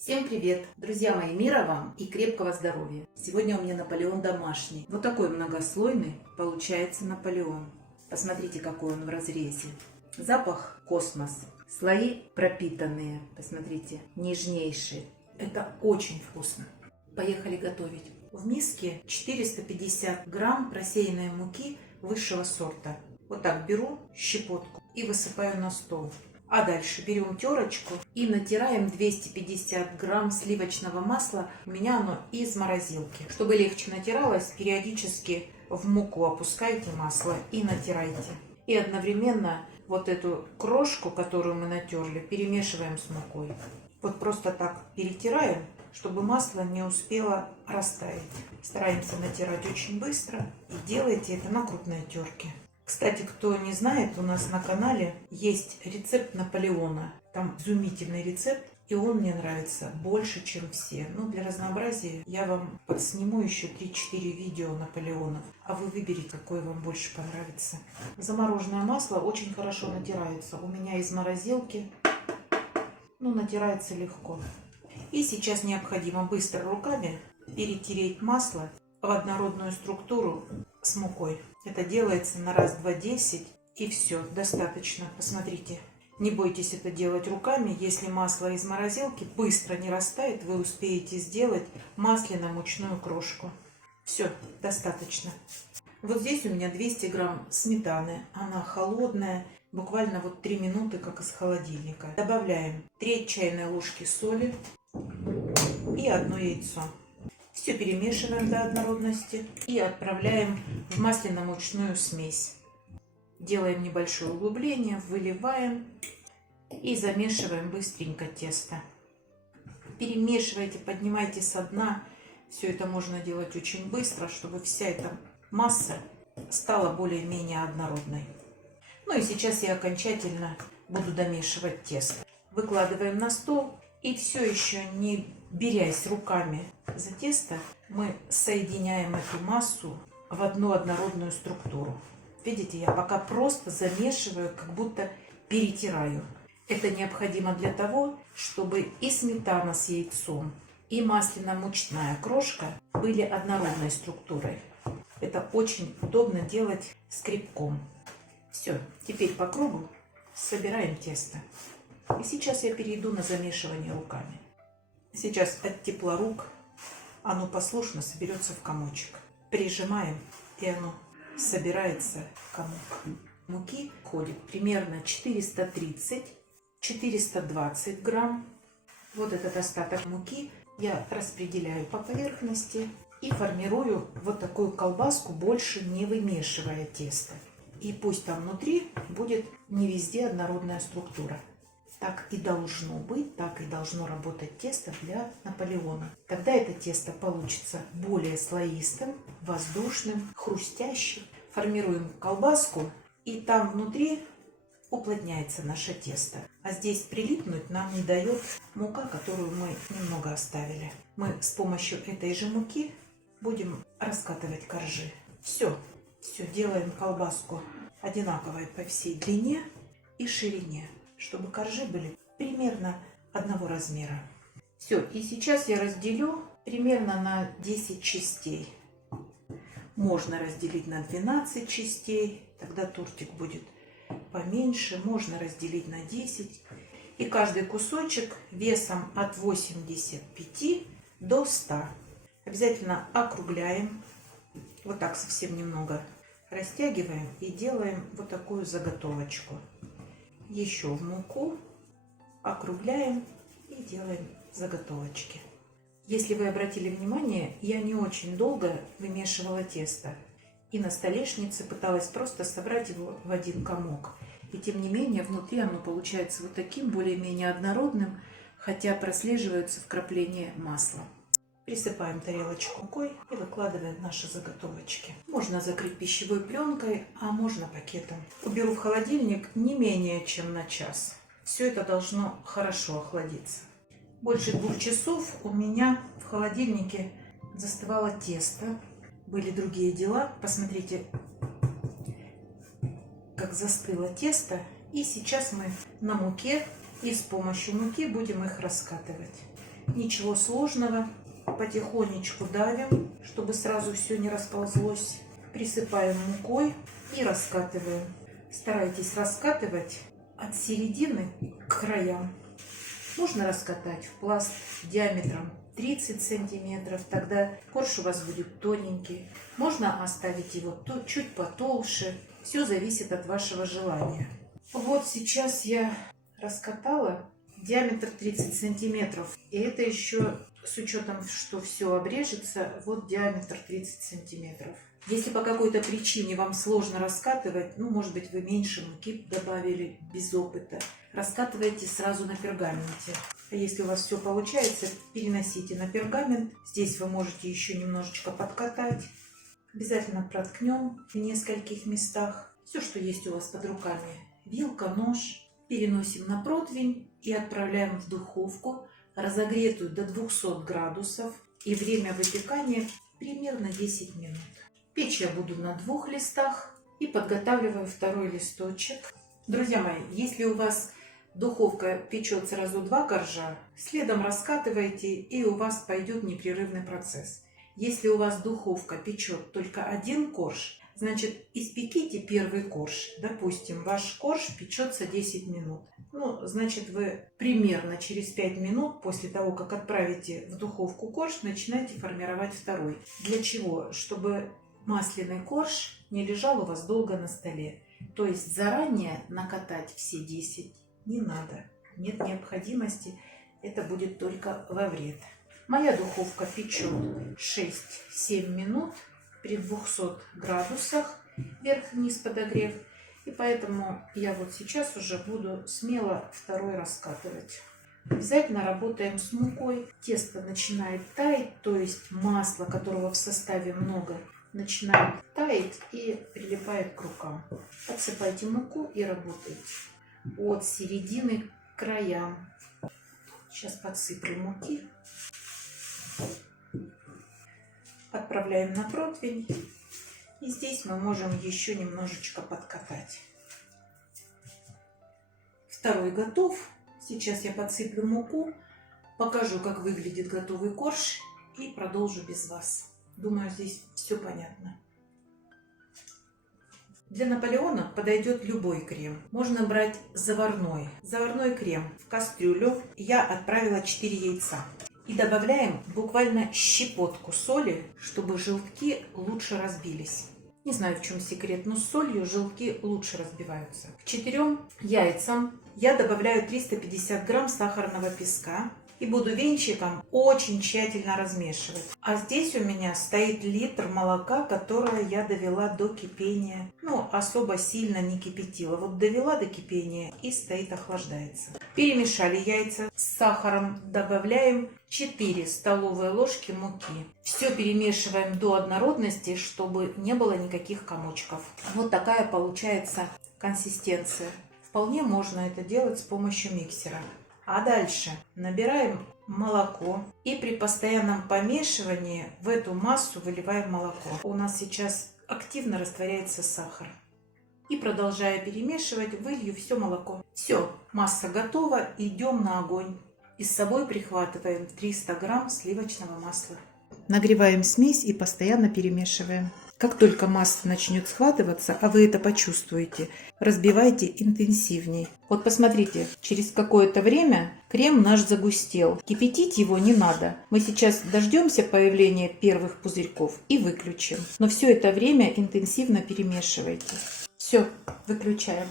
Всем привет! Друзья мои, мира вам и крепкого здоровья! Сегодня у меня Наполеон домашний. Вот такой многослойный получается Наполеон. Посмотрите, какой он в разрезе. Запах космос. Слои пропитанные. Посмотрите, нежнейшие. Это очень вкусно. Поехали готовить. В миске 450 грамм просеянной муки высшего сорта. Вот так беру щепотку и высыпаю на стол. А дальше берем терочку и натираем 250 грамм сливочного масла. У меня оно из морозилки. Чтобы легче натиралось, периодически в муку опускайте масло и натирайте. И одновременно вот эту крошку, которую мы натерли, перемешиваем с мукой. Вот просто так перетираем, чтобы масло не успело растаять. Стараемся натирать очень быстро и делайте это на крупной терке. Кстати, кто не знает, у нас на канале есть рецепт Наполеона. Там изумительный рецепт, и он мне нравится больше, чем все. Но для разнообразия я вам подсниму еще 3-4 видео Наполеонов, а вы выберите, какое вам больше понравится. Замороженное масло очень хорошо натирается. У меня из морозилки, натирается легко. И сейчас необходимо быстро руками перетереть масло в однородную структуру с мукой. Это делается на раз, два, 10, и все, достаточно. Посмотрите, не бойтесь это делать руками. Если масло из морозилки быстро не растает, вы успеете сделать масляно-мучную крошку. Все, достаточно. Вот здесь у меня 200 грамм сметаны. Она холодная, буквально 3 минуты, как из холодильника. Добавляем 3 чайные ложки соли и 1 яйцо. Все перемешиваем до однородности и отправляем в масляно-мучную смесь. Делаем небольшое углубление, выливаем и замешиваем быстренько тесто. Перемешивайте, поднимайте со дна. Все это можно делать очень быстро, чтобы вся эта масса стала более-менее однородной. И сейчас я окончательно буду домешивать тесто. Выкладываем на стол и все еще не берясь руками за тесто, мы соединяем эту массу в одну однородную структуру. Видите, я пока просто замешиваю, как будто перетираю. Это необходимо для того, чтобы и сметана с яйцом, и масляно-мучная крошка были однородной структурой. Это очень удобно делать скребком. Все, теперь по кругу собираем тесто. И сейчас я перейду на замешивание руками. Сейчас от тепла рук оно послушно соберется в комочек. Прижимаем, и оно собирается в комок. Муки входит примерно 430-420 грамм. Вот этот остаток муки я распределяю по поверхности и формирую вот такую колбаску, больше не вымешивая тесто. И пусть там внутри будет не везде однородная структура. Так и должно быть, так и должно работать тесто для Наполеона. Тогда это тесто получится более слоистым, воздушным, хрустящим. Формируем колбаску, и там внутри уплотняется наше тесто. А здесь прилипнуть нам не дает мука, которую мы немного оставили. Мы с помощью этой же муки будем раскатывать коржи. Все делаем колбаску одинаковой по всей длине и ширине, чтобы коржи были примерно одного размера. Все, и сейчас я разделю примерно на 10 частей. Можно разделить на 12 частей, тогда тортик будет поменьше. Можно разделить на 10. И каждый кусочек весом от 85 до 100. Обязательно округляем. Вот так совсем немного растягиваем и делаем вот такую заготовочку. Еще в муку округляем и делаем заготовочки. Если вы обратили внимание, я не очень долго вымешивала тесто. И на столешнице пыталась просто собрать его в один комок. И тем не менее, внутри оно получается вот таким, более-менее однородным, хотя прослеживаются вкрапления масла. Присыпаем тарелочку мукой и выкладываем наши заготовочки. Можно закрыть пищевой пленкой, а можно пакетом. Уберу в холодильник не менее чем на час. Все это должно хорошо охладиться. Больше 2 часов у меня в холодильнике застывало тесто. Были другие дела. Посмотрите, как застыло тесто. И сейчас мы на муке и с помощью муки будем их раскатывать. Ничего сложного. Потихонечку давим, чтобы сразу все не расползлось. Присыпаем мукой и раскатываем. Старайтесь раскатывать от середины к краям. Можно раскатать в пласт диаметром 30 сантиметров, тогда корж у вас будет тоненький. Можно оставить его чуть потолще. Все зависит от вашего желания. Вот сейчас я раскатала диаметр 30 сантиметров. И это еще с учетом, что все обрежется, вот диаметр 30 сантиметров. Если по какой-то причине вам сложно раскатывать, ну, может быть, вы меньше муки добавили без опыта, раскатывайте сразу на пергаменте. А если у вас все получается, переносите на пергамент. Здесь вы можете еще немножечко подкатать. Обязательно проткнем в нескольких местах. Все, что есть у вас под руками. Вилка, нож. Переносим на противень и отправляем в духовку, разогретую до 200 градусов. И время выпекания примерно 10 минут. Печь я буду на 2 листах и подготавливаю второй листочек. Друзья мои, если у вас духовка печет сразу 2 коржа, следом раскатывайте, и у вас пойдет непрерывный процесс. Если у вас духовка печет только 1 корж, значит, испеките первый корж. Допустим, ваш корж печется 10 минут. Ну, значит, вы примерно через 5 минут после того, как отправите в духовку корж, начинаете формировать второй. Для чего? Чтобы масляный корж не лежал у вас долго на столе. То есть заранее накатать все 10 не надо. Нет необходимости. Это будет только во вред. Моя духовка печет 6-7 минут при 200 градусах, вверх-вниз подогрев. И поэтому я вот сейчас уже буду смело второй раскатывать. Обязательно работаем с мукой. Тесто начинает таять, то есть масло, которого в составе много, начинает таять и прилипает к рукам. Подсыпайте муку и работайте от середины к краям. Сейчас подсыплю муки. Отправляем на противень. И здесь мы можем еще немножечко подкатать. Второй готов. Сейчас я подсыплю муку, покажу, как выглядит готовый корж и продолжу без вас. Думаю, здесь все понятно. Для Наполеона подойдет любой крем. Можно брать заварной. Заварной крем в кастрюлю я отправила 4 яйца. И добавляем буквально щепотку соли, чтобы желтки лучше разбились. Не знаю, в чем секрет, но с солью желтки лучше разбиваются. К 4 яйцам я добавляю 350 грамм сахарного песка и буду венчиком очень тщательно размешивать. А здесь у меня стоит литр молока, которое я довела до кипения. Ну, особо сильно не кипятила. Вот довела до кипения и стоит, охлаждается. Перемешали яйца с сахаром. Добавляем 4 столовые ложки муки. Все перемешиваем до однородности, чтобы не было никаких комочков. Вот такая получается консистенция. Вполне можно это делать с помощью миксера. А дальше набираем молоко и при постоянном помешивании в эту массу выливаем молоко. У нас сейчас активно растворяется сахар. И продолжая перемешивать, вылью все молоко. Все, масса готова, идем на огонь. И с собой прихватываем 300 грамм сливочного масла. Нагреваем смесь и постоянно перемешиваем. Как только масса начнет схватываться, а вы это почувствуете, разбивайте интенсивней. Вот посмотрите, через какое-то время крем наш загустел. Кипятить его не надо. Мы сейчас дождемся появления первых пузырьков и выключим. Но все это время интенсивно перемешивайте. Все, выключаем.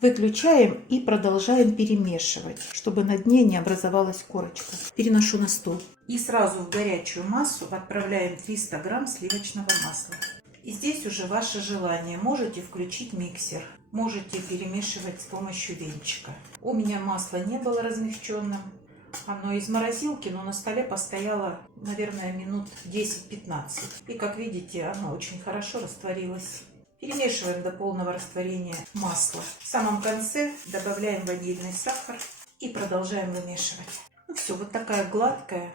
Выключаем и продолжаем перемешивать, чтобы на дне не образовалась корочка. Переношу на стол. И сразу в горячую массу отправляем 300 грамм сливочного масла. И здесь уже ваше желание. Можете включить миксер, можете перемешивать с помощью венчика. У меня масло не было размягченным. Оно из морозилки, но на столе постояло, наверное, минут 10-15. И как видите, оно очень хорошо растворилось. Перемешиваем до полного растворения масла. В самом конце добавляем ванильный сахар и продолжаем вымешивать. Ну все, вот такая гладкая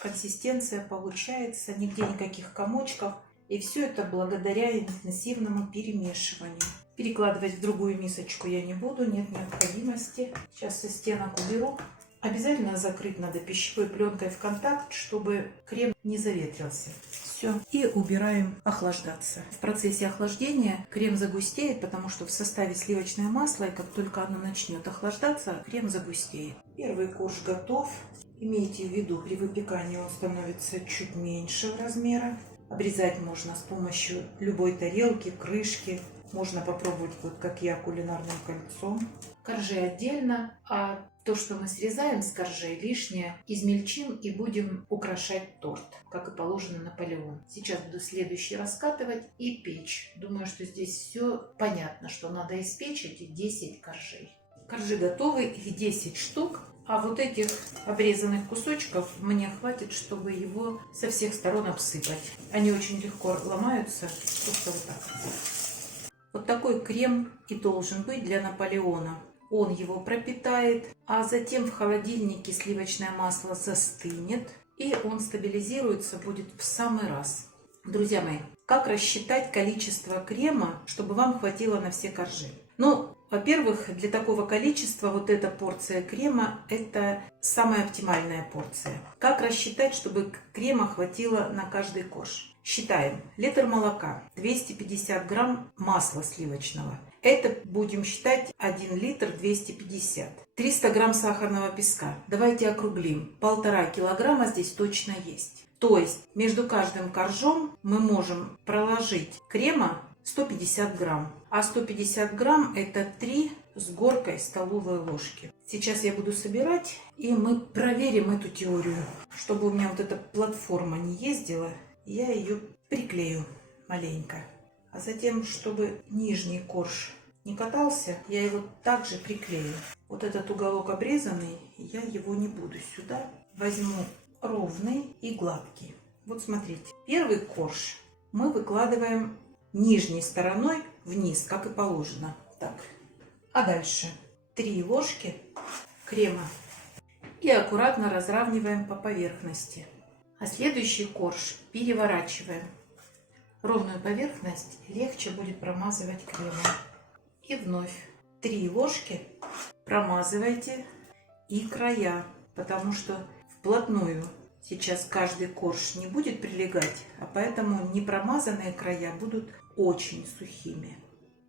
консистенция получается, нигде никаких комочков. И все это благодаря интенсивному перемешиванию. Перекладывать в другую мисочку я не буду, нет необходимости. Сейчас со стенок уберу, Обязательно закрыть надо пищевой пленкой в контакт, чтобы крем не заветрился. Все. И убираем охлаждаться. В процессе охлаждения крем загустеет, потому что в составе сливочное масло, и как только оно начнет охлаждаться, крем загустеет. Первый корж готов. Имейте в виду, при выпекании он становится чуть меньше размера. Обрезать можно с помощью любой тарелки, крышки. Можно попробовать, вот как я, кулинарным кольцом. Коржи отдельно, а то, что мы срезаем с коржей, лишнее измельчим и будем украшать торт, как и положено Наполеон. Сейчас буду следующий раскатывать и печь. Думаю, что здесь все понятно, что надо испечь эти 10 коржей. Коржи готовы, их 10 штук. А вот этих обрезанных кусочков мне хватит, чтобы его со всех сторон обсыпать. Они очень легко ломаются, просто вот так. Вот такой крем и должен быть для Наполеона. Он его пропитает, а затем в холодильнике сливочное масло застынет, и он стабилизируется будет в самый раз. Друзья мои, как рассчитать количество крема, чтобы вам хватило на все коржи? Ну, во-первых, для такого количества вот эта порция крема – это самая оптимальная порция. Как рассчитать, чтобы крема хватило на каждый корж? Считаем. Литр молока, 250 грамм масла сливочного. Это будем считать 1 литр 250. 300 грамм сахарного песка. Давайте округлим. 1,5 килограмма здесь точно есть. То есть между каждым коржом мы можем проложить крема 150 грамм. А 150 грамм это 3 с горкой столовой ложки. Сейчас я буду собирать, и мы проверим эту теорию. Чтобы у меня вот эта платформа не ездила, я ее приклею маленько. А затем, чтобы нижний корж не катался, я его также приклею. Вот этот уголок обрезанный, я его не буду сюда. Возьму ровный и гладкий. Вот смотрите, первый корж мы выкладываем нижней стороной вниз, как и положено. Так. А дальше 3 ложки крема и аккуратно разравниваем по поверхности. А следующий корж переворачиваем. Ровную поверхность легче будет промазывать кремом. И вновь 3 ложки промазывайте и края, потому что вплотную сейчас каждый корж не будет прилегать, а поэтому непромазанные края будут очень сухими.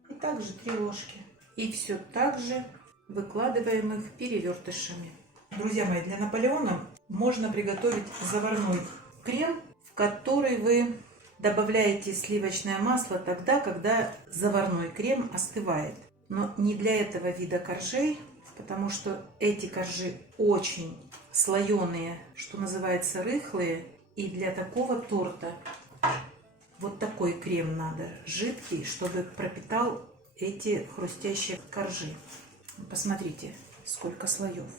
И также 3 ложки. И все так же выкладываем их перевертышами. Друзья мои, для Наполеона можно приготовить заварной крем, в который вы добавляете сливочное масло тогда, когда заварной крем остывает. Но не для этого вида коржей, потому что эти коржи очень слоеные, что называется рыхлые. И для такого торта вот такой крем надо, жидкий, чтобы пропитал эти хрустящие коржи. Посмотрите, сколько слоев.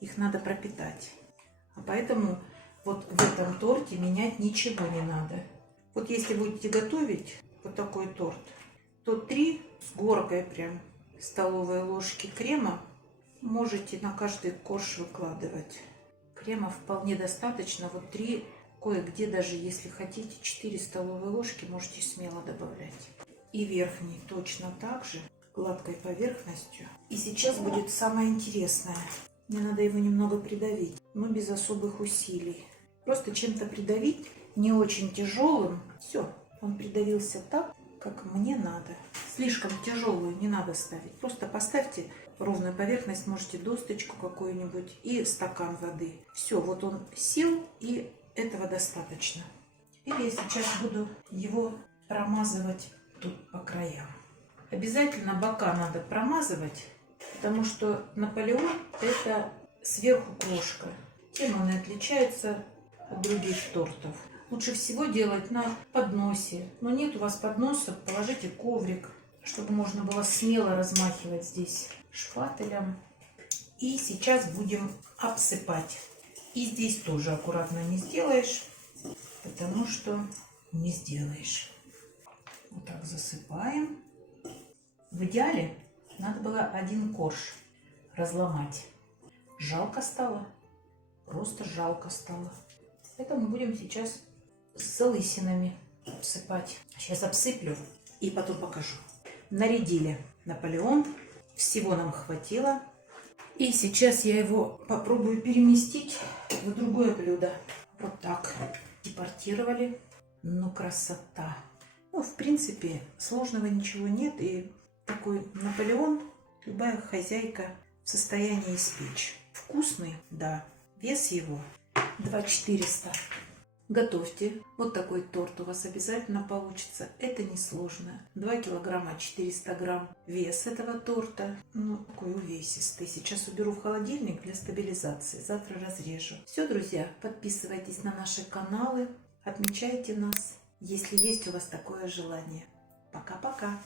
Их надо пропитать. А поэтому вот в этом торте менять ничего не надо. Вот если будете готовить вот такой торт, то 3 с горкой прям столовые ложки крема можете на каждый корж выкладывать. Крема вполне достаточно. Вот 3, кое-где даже, если хотите, 4 столовые ложки можете смело добавлять. И верхний точно так же, гладкой поверхностью. И сейчас будет самое интересное. Мне надо его немного придавить, но без особых усилий. Просто чем-то придавить, не очень тяжелым. Все, он придавился так, как мне надо. Слишком тяжелую не надо ставить. Просто поставьте ровную поверхность, можете досточку какую-нибудь и стакан воды. Все, вот он сел, и этого достаточно. Теперь я сейчас буду его промазывать тут по краям. Обязательно бока надо промазывать, потому что Наполеон это сверху крошка. Тем он и отличается от других тортов. Лучше всего делать на подносе. Но нет у вас подноса, положите коврик, чтобы можно было смело размахивать здесь шпателем. И сейчас будем обсыпать. И здесь тоже аккуратно не сделаешь, потому что не сделаешь. Вот так засыпаем. В идеале надо было 1 корж разломать. Жалко стало. Просто жалко стало. Поэтому будем сейчас с залысинами обсыпать. Сейчас обсыплю и потом покажу. Нарядили Наполеон. Всего нам хватило. И сейчас я его попробую переместить в другое блюдо. Вот так. Депортировали. Ну, красота. Ну, в принципе, сложного ничего нет. И такой Наполеон любая хозяйка в состоянии испечь. Вкусный, да. Вес его 2400. Готовьте. Вот такой торт у вас обязательно получится. Это несложно. 2 килограмма 400 грамм вес этого торта. Ну, такой увесистый. Сейчас уберу в холодильник для стабилизации. Завтра разрежу. Все, друзья, подписывайтесь на наши каналы. Отмечайте нас, если есть у вас такое желание. Пока-пока.